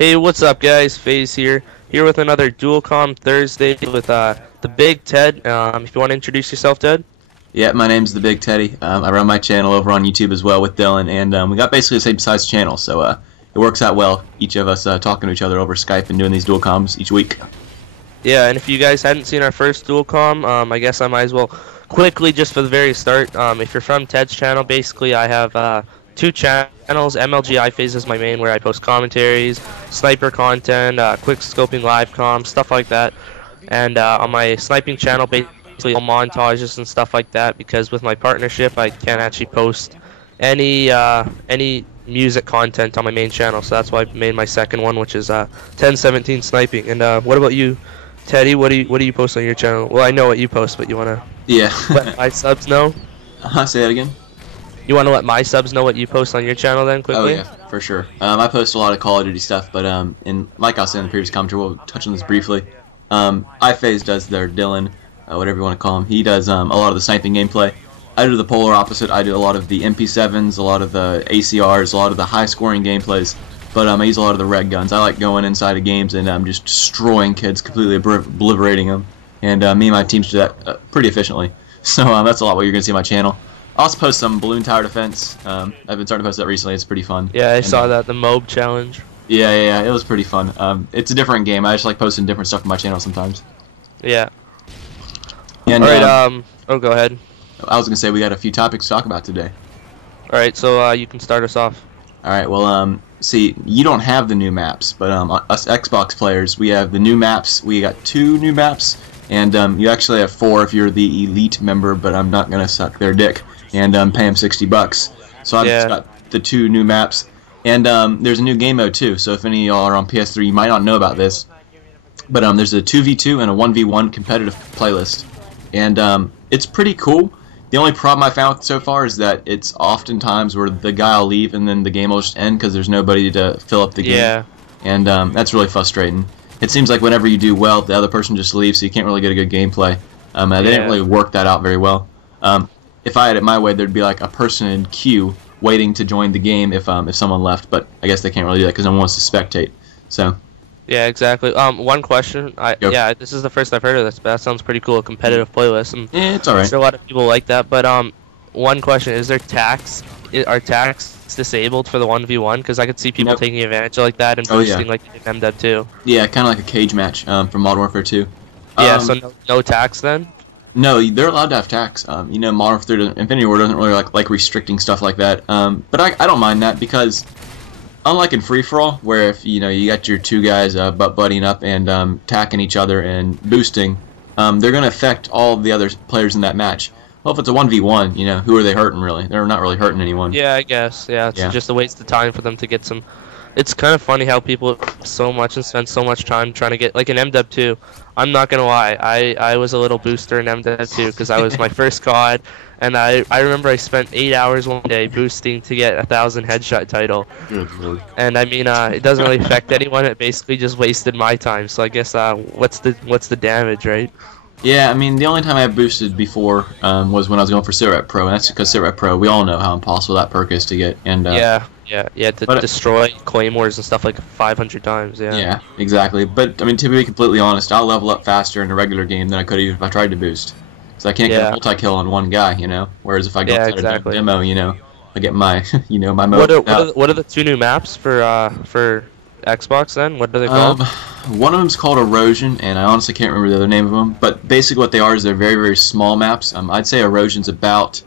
Hey, what's up, guys? FaZe here with another Duel Comm Thursday with the Big Ted. If you want to introduce yourself, Ted. Yeah, my name's the Big Teddy. I run my channel over on YouTube as well with Dylan, and we got basically the same size channel, so it works out well. Each of us talking to each other over Skype and doing these dual comms each week. Yeah, and if you guys hadn't seen our first Duel Comm, I guess I might as well quickly, just for the very start. If you're from Ted's channel, basically I have two channels. MLGiPhaZze is my main, where I post commentaries, sniper content, quick scoping live comms, stuff like that. And on my sniping channel, basically all montages and stuff like that, because with my partnership I can't actually post any music content on my main channel, so that's why I made my second one, which is 1017 sniping. And what about you, Teddy? What do you post on your channel? Well, I know what you post, but you wanna let my subs know? Say that again. You want to let my subs know what you post on your channel then, quickly? Oh yeah, for sure. I post a lot of Call of Duty stuff, but like I was saying in the previous commentary, we'll touch on this briefly. iPhase does their Dylan, whatever you want to call him. He does a lot of the sniping gameplay. I do the polar opposite. I do a lot of the MP7s, a lot of the ACRs, a lot of the high-scoring gameplays. But I use a lot of the red guns. I like going inside of games and just destroying kids, completely obliterating them. And me and my teams do that pretty efficiently. So that's a lot what you're going to see on my channel. I also post some balloon tower defense. I've been starting to post that recently. It's pretty fun. Yeah, I saw that, the MOB challenge. Yeah, it was pretty fun. It's a different game. I just like posting different stuff on my channel sometimes. Yeah. And, Alright, oh, go ahead. I was going to say we got a few topics to talk about today. Alright, so you can start us off. Alright, well, see, you don't have the new maps, but us Xbox players, we have the new maps. We got 2 new maps, and you actually have 4 if you're the elite member, but I'm not going to suck their dick and pay them $60. So I've just got the 2 new maps. And there's a new game mode too, so if any of y'all are on PS3, you might not know about this. But there's a 2v2 and a 1v1 competitive playlist. And it's pretty cool. The only problem I found so far is that it's oftentimes where the guy will leave and then the game will just end because there's nobody to fill up the game. Yeah. And that's really frustrating. It seems like whenever you do well, the other person just leaves, so you can't really get a good gameplay. They didn't really work that out very well. If I had it my way, there'd be like a person in queue waiting to join the game if someone left, but I guess they can't really do that because no one wants to spectate. So. Yeah, exactly. One question. Yeah, this is the first I've heard of this, but that sounds pretty cool. A competitive playlist. And yeah, it's alright. I'm sure a lot of people like that. But one question: is there tax? Are tax disabled for the 1v1? Because I could see people taking advantage of like that and boosting like MDev too. Yeah, kind of like a cage match from Modern Warfare 2. Yeah, so no tax then. No, they're allowed to have tax. You know, Modern Warfare 3, Infinity War doesn't really like restricting stuff like that. But I don't mind that because, unlike in Free For All, where if you got your 2 guys buddying up and attacking each other and boosting, they're going to affect all of the other players in that match. Well, if it's a 1v1, who are they hurting really? They're not really hurting anyone. Yeah, I guess. Yeah, it's just a waste of time for them to get some. It's kind of funny how people so much and spend so much time trying to get, like in MDev 2. I'm not gonna lie, I was a little booster in MDev 2 because I was my first COD, and I remember I spent 8 hours one day boosting to get 1,000 headshot title. And I mean, it doesn't really affect anyone. It basically just wasted my time. So I guess what's the damage, right? Yeah, I mean, the only time I boosted before was when I was going for Sitrep Pro, and that's because Sitrep Pro, we all know how impossible that perk is to get. And to destroy claymores and stuff like 500 times. Yeah, exactly. But I mean, to be completely honest, I'll level up faster in a regular game than I could even if I tried to boost. So I can't get a multi-kill on one guy, Whereas if I go inside a demo, I get my, my mode. What are the 2 new maps for Xbox then? What are they called? One of them's called Erosion, and I honestly can't remember the other name of them. But basically, what they are is they're very, very small maps. I'd say Erosion's about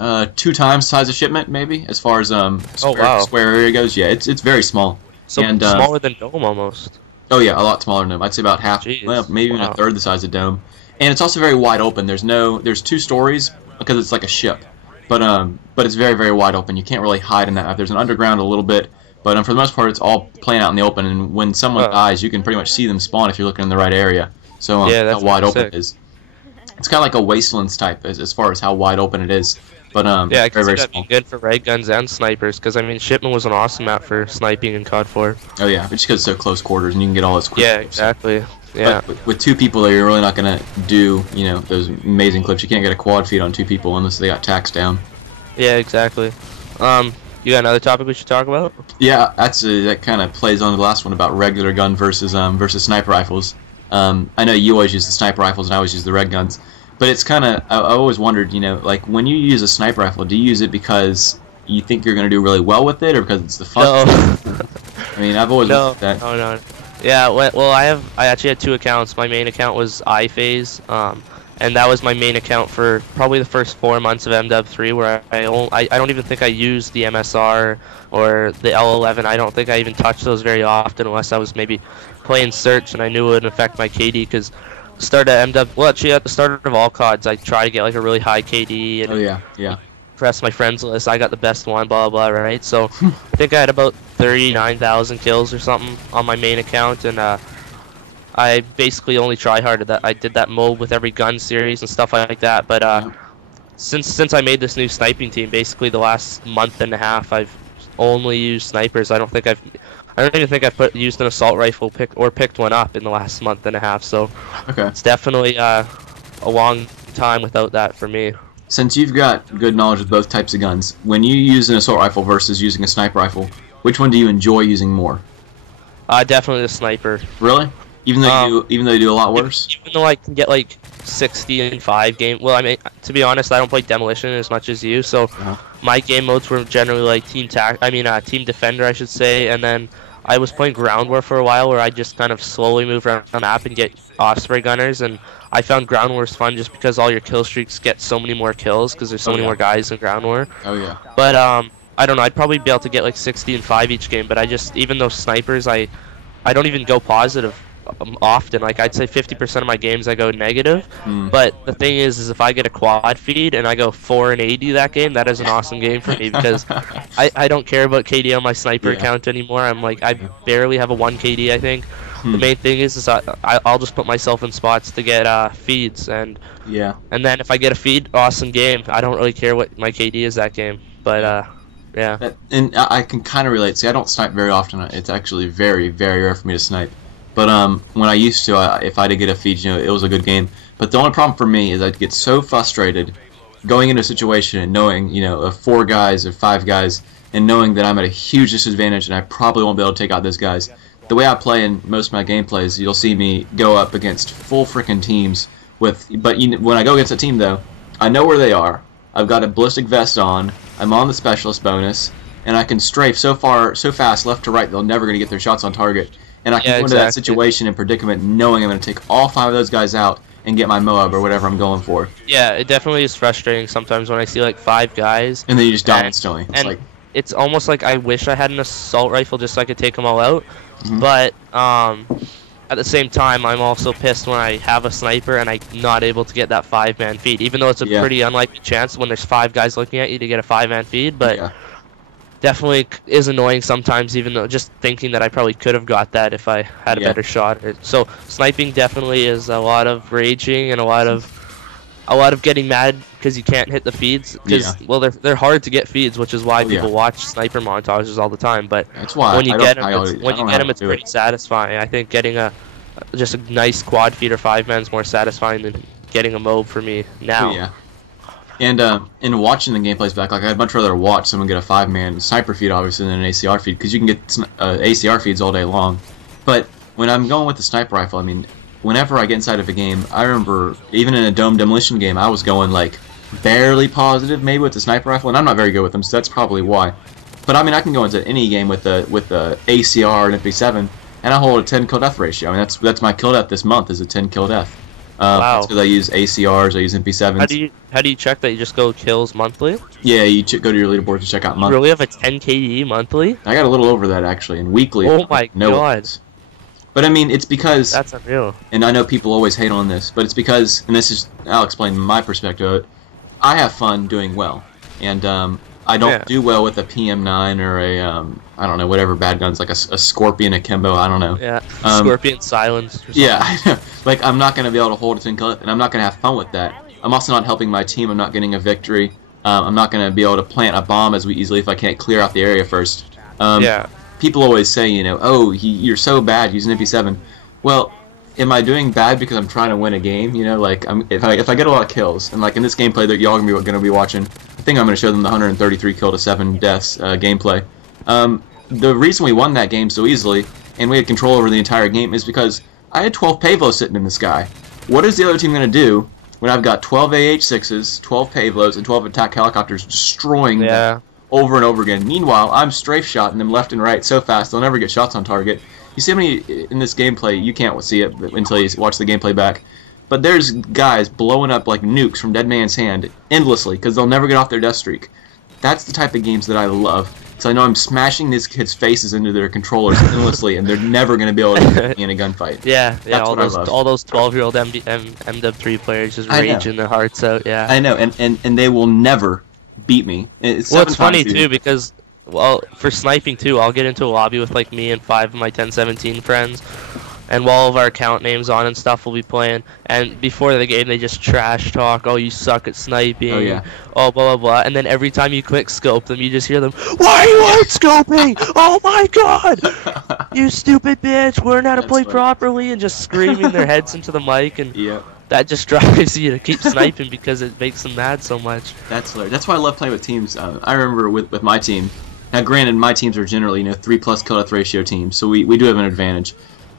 2 times the size of Shipment, maybe, as far as square area goes. Yeah, it's very small. So smaller than Dome almost. Oh yeah, a lot smaller than Dome. I'd say about half, well, maybe even a third the size of Dome. And it's also very wide open. There's 2 stories because it's like a ship, but it's very, very wide open. You can't really hide in that map. There's an underground a little bit. But for the most part, it's all playing out in the open, and when someone dies, you can pretty much see them spawn if you're looking in the right area. So that's how wide open sick. it is. It's kind of like a Wastelands type as far as how wide open it is. But yeah, I can very, see that'd be good for ray guns and snipers, because I mean, Shipment was an awesome map for sniping in COD 4. Oh yeah, just because it's so close quarters and you can get all those quick clips. Exactly. Yeah. But with 2 people, you're really not gonna do those amazing clips. You can't get a quad feed on 2 people unless they got tax down. Yeah, exactly. You got another topic we should talk about? Yeah, that kind of plays on to the last one about regular gun versus sniper rifles. I know you always use the sniper rifles and I always use the red guns, but it's kind of I always wondered, like when you use a sniper rifle, do you use it because you think you're going to do really well with it, or because it's the fun? No. I mean, I've always looked at that. No. Yeah, well, I actually had 2 accounts. My main account was MLGiPhaZze, and that was my main account for probably the first 4 months of MW3, where I don't even think I used the MSR or the L11. I don't think I even touched those very often, unless I was maybe playing search and I knew it would affect my KD. Because start at MW, well, actually at the start of all CODs, I try to get like a really high KD. And oh yeah. Press my friends list. I got the best one, blah blah, right? So I think I had about 39,000 kills or something on my main account, and I basically only tryharded that. I did that mode with every gun series and stuff like that. But since I made this new sniping team, basically the last month and a half, I've only used snipers. I don't even think I've used an assault rifle picked one up in the last month and a half. So Okay. it's definitely a long time without that for me. Since you've got good knowledge of both types of guns, when you use an assault rifle versus using a sniper rifle, which one do you enjoy using more? Definitely the sniper. Really? Even though you do a lot worse? Even though I can get like 60 in 5 game. Well, I mean, to be honest, I don't play Demolition as much as you, so my game modes were generally like team defender, I should say, and then I was playing ground war for a while, where I just kind of slowly move around the map and get osprey gunners, and I found ground wars fun just because all your kill streaks get so many more kills because there's so many more guys in ground war. Oh yeah. But I don't know. I'd probably be able to get like 60 and 5 each game, but even though snipers, I don't even go positive often. Like I'd say 50% of my games I go negative. But the thing is if I get a quad feed and I go 4 and 80 that game, that is an awesome game for me because I don't care about KD on my sniper account anymore. I barely have a 1 KD, I think. The main thing is I'll just put myself in spots to get feeds, and then if I get a feed, awesome game. I don't really care what my KD is that game, but yeah. And I can kind of relate. See, I don't snipe very often. It's actually very, very rare for me to snipe. But when I used to, if I did get a feed, it was a good game. But the only problem for me is I'd get so frustrated going into a situation and knowing, of 4 guys or 5 guys, and knowing that I'm at a huge disadvantage and I probably won't be able to take out those guys. The way I play in most of my gameplays, you'll see me go up against full frickin' teams but when I go against a team though, I know where they are. I've got a ballistic vest on. I'm on the specialist bonus, and I can strafe so fast left to right they're never going to get their shots on target. And I can go into that situation and predicament knowing I'm going to take all 5 of those guys out and get my Moab or whatever I'm going for. Yeah, it definitely is frustrating sometimes when I see like 5 guys. And then you just die instantly. It's almost like I wish I had an assault rifle just so I could take them all out. But at the same time, I'm also pissed when I have a sniper and I'm not able to get that 5-man feed, even though it's a pretty unlikely chance when there's 5 guys looking at you to get a 5-man feed. But definitely is annoying sometimes, even though just thinking that I probably could have got that if I had a better shot. So sniping definitely is a lot of raging and a lot of getting mad because you can't hit the feeds. Well, they're hard to get feeds, which is why people watch sniper montages all the time. But that's why when you get them, it's pretty satisfying. I think getting just a nice quad feed or 5-man is more satisfying than getting a MOB for me now. And in watching the gameplays back, I'd much rather watch someone get a 5-man sniper feed, obviously, than an ACR feed, because you can get ACR feeds all day long. But when I'm going with the sniper rifle, I mean, whenever I get inside of a game, I remember even in a Demolition game, I was going like barely positive, maybe with the sniper rifle, and I'm not very good with them, so that's probably why. But I mean, I can go into any game with the ACR and MP7, and I hold a 10 kill death ratio. I mean, that's my kill death this month is a 10 kill death. Wow. That's because I use ACRs, I use MP7s. How do you check that? You just go kills monthly? Yeah, you go to your leaderboard to check out monthly. You really have a 10 KD monthly? I got a little over that actually, and weekly. Oh my god. But I mean, it's because that's unreal. And I know people always hate on this, but it's because, and I'll explain my perspective of it. I have fun doing well, and I don't do well with a PM9 or a I don't know, whatever bad guns, like a Scorpion, a Kimbo, I don't know. Yeah, Scorpion Silence. Yeah, like I'm not gonna be able to hold a 10 kill, and I'm not gonna have fun with that. I'm also not helping my team. I'm not getting a victory. I'm not gonna be able to plant a bomb as easily if I can't clear out the area first. People always say, oh, you're so bad using MP7. Well, am I doing bad because I'm trying to win a game? Like if I get a lot of kills, and like in this gameplay that y'all gonna be watching, think I'm going to show them the 133 kill to 7 deaths gameplay. The reason we won that game so easily, and we had control over the entire game, is because I had 12 Pavlos sitting in the sky. What is the other team going to do when I've got 12 AH-6s, 12 Pavlos, and 12 attack helicopters destroying them over and over again? Meanwhile, I'm strafe-shotting them left and right so fast they'll never get shots on target. You see how many in this gameplay, you can't see it until you watch the gameplay back, but there's guys blowing up like nukes from Dead Man's Hand endlessly because they'll never get off their death streak. That's the type of games that I love. So I know I'm smashing these kids' faces into their controllers endlessly, and they're never going to be able to get me in a gunfight. Yeah, That's all those 12-year-old MW3 players just raging their hearts out. Yeah, I know, and they will never beat me. It's funny too because, well, for sniping too, I'll get into a lobby with like me and 5 of my 1017 friends, and while all of our account names on and stuff will be playing, and before the game they just trash talk, oh you suck at sniping, oh blah blah blah, and then every time you quick scope them you just hear them, why are you hard scoping? Oh my god, you stupid bitch, learn how to play properly, and just screaming their heads into the mic, and that just drives you to keep sniping because it makes them mad so much. That's hilarious. That's why I love playing with teams. I remember with my team, now granted my teams are generally 3+ kill death ratio teams, so we do have an advantage.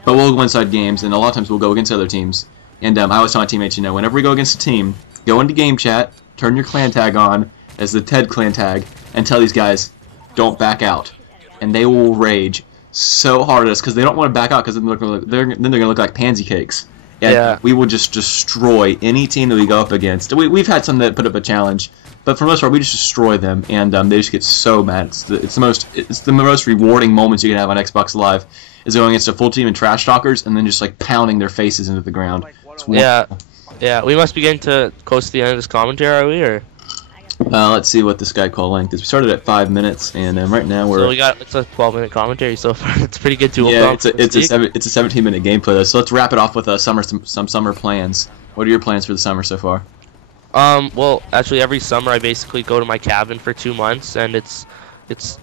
But we'll go inside games, and a lot of times we'll go against other teams. And I always tell my teammates, whenever we go against a team, go into game chat, turn your clan tag on as the TED clan tag, and tell these guys, don't back out. And they will rage so hard at us because they don't want to back out because then they're going to look like pansy cakes. And we will just destroy any team that we go up against. We've had some that put up a challenge, but for the most part, we just destroy them, and they just get so mad. It's the most rewarding moments you can have on Xbox Live, is going against a full team of trash talkers and then just like pounding their faces into the ground. Yeah. We must be getting close to the end of this commentary, are we? Or let's see what this guy called length is. We started at 5 minutes, and right now we're. So it's a 12-minute commentary so far. It's pretty good dual. Yeah, it's a 17-minute gameplay though. So let's wrap it off with some summer plans. What are your plans for the summer so far? Well, actually, every summer I basically go to my cabin for 2 months, and it's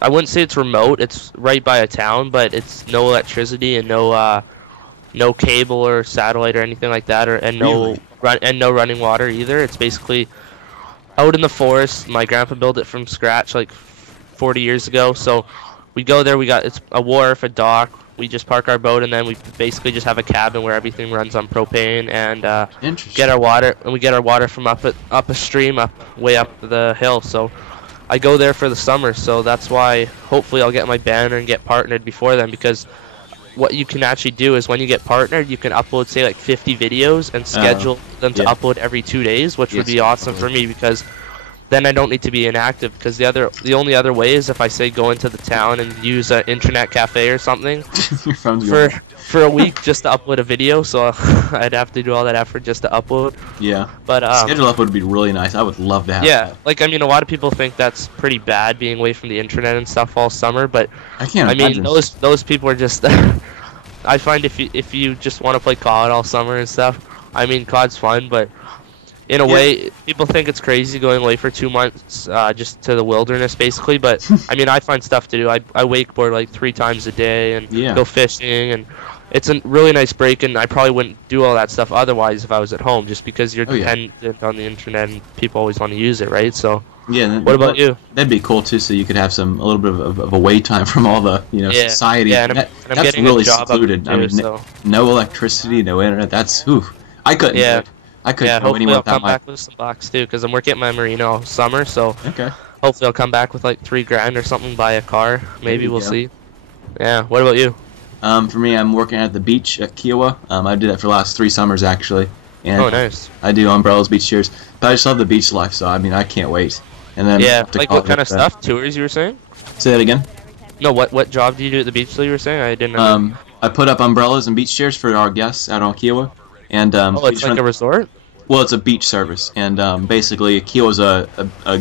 I wouldn't say it's remote. It's right by a town, but it's no electricity and no cable or satellite or anything like that, and no running water either. It's basically out in the forest. My grandpa built it from scratch like 40 years ago. So we go there. It's a wharf, a dock. We just park our boat, and then we basically just have a cabin where everything runs on propane, and get our water. And we get our water from up a stream, way up the hill. So I go there for the summer, so that's why hopefully I'll get my banner and get partnered before then, because what you can actually do is when you get partnered, you can upload, say, like 50 videos and schedule them to upload every 2 days, which would be awesome for me, because then I don't need to be inactive, because the only other way is if I say go into the town and use an internet cafe or something for a week just to upload a video, so I'd have to do all that effort just to upload. Yeah. But schedule upload would be really nice. I would love to have that. Like, I mean, a lot of people think that's pretty bad being away from the internet and stuff all summer, but I mean, those people are just I find if you just want to play COD all summer and stuff, I mean, COD's fun, but in a way, people think it's crazy going away for 2 months just to the wilderness, basically. But I mean, I find stuff to do. I wakeboard like 3 times a day and go fishing, and it's a really nice break. And I probably wouldn't do all that stuff otherwise if I was at home, just because you're dependent on the internet and people always want to use it, right? So what about you? That'd be cool too. So you could have a little bit of away time from all the society. Yeah, and I'm that's getting really a job secluded. Too, I mean, so. No electricity, no internet. That's I couldn't. Yeah. Do it. I couldn't go hopefully anywhere I'll come back with some bucks too, because I'm working at my marina all summer, so hopefully I'll come back with like $3 grand or something, buy a car. Maybe we'll see. Yeah. What about you? For me, I'm working at the beach at Kiowa. I did that for the last 3 summers actually. And oh, nice. I do umbrellas, beach chairs, but I just love the beach life. So I mean, I can't wait. And then like what kind of stuff? Tours you were saying? Say that again. No, what job do you do at the beach? So you were saying I didn't know. I put up umbrellas and beach chairs for our guests out on Kiowa. And it's like a resort? Well, it's a beach service, and basically Kiowa's a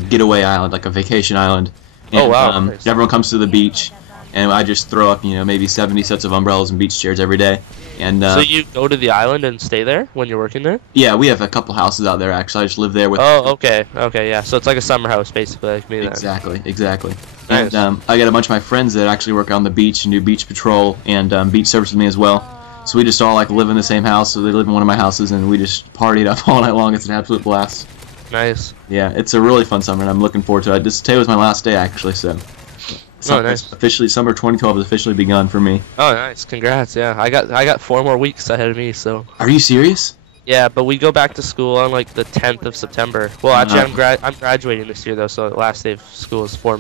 getaway island, like a vacation island. And, oh wow! Nice. Everyone comes to the beach, and I just throw up maybe 70 sets of umbrellas and beach chairs every day. And so you go to the island and stay there when you're working there? Yeah, we have a couple houses out there actually. I just live there with. Oh, okay, yeah. So it's like a summer house basically, like me then. Exactly. Nice. And I got a bunch of my friends that actually work on the beach and do beach patrol and beach service with me as well. So we just all live in the same house. So they live in one of my houses, and we just partied up all night long. It's an absolute blast. Nice. Yeah, it's a really fun summer, and I'm looking forward to it. Today was my last day, actually, so. Oh, nice. Officially, summer 2012 has officially begun for me. Oh, nice. Congrats. Yeah, I got 4 more weeks ahead of me. So. Are you serious? Yeah, but we go back to school on like the 10th of September. Well, actually, I'm graduating this year though, so the last day of school is 4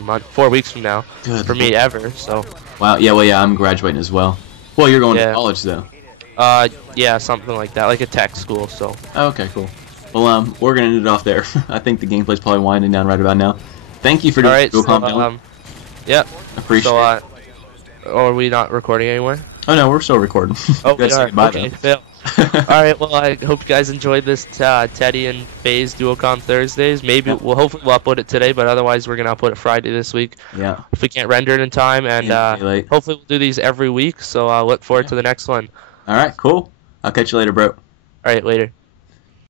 weeks from now. Good. For me ever. So. Wow. Yeah. Well, yeah. I'm graduating as well. Well, you're going to college though. Yeah, something like that, like a tech school. So. Oh, okay. Cool. Well, we're gonna end it off there. I think the gameplay's probably winding down right about now. Thank you for doing Alright, Duel. Yep. Appreciate it. Are we not recording anymore? Oh no, we're still recording. Oh, we are. Okay, Phil. Alright, well, I hope you guys enjoyed this Teddy and FaZe Dual-Com Thursdays. Maybe hopefully we'll upload it today, but otherwise we're gonna upload it Friday this week. Yeah. If we can't render it in time, and hopefully we'll do these every week. So look forward to the next one. Alright, cool. I'll catch you later, bro. Alright, later.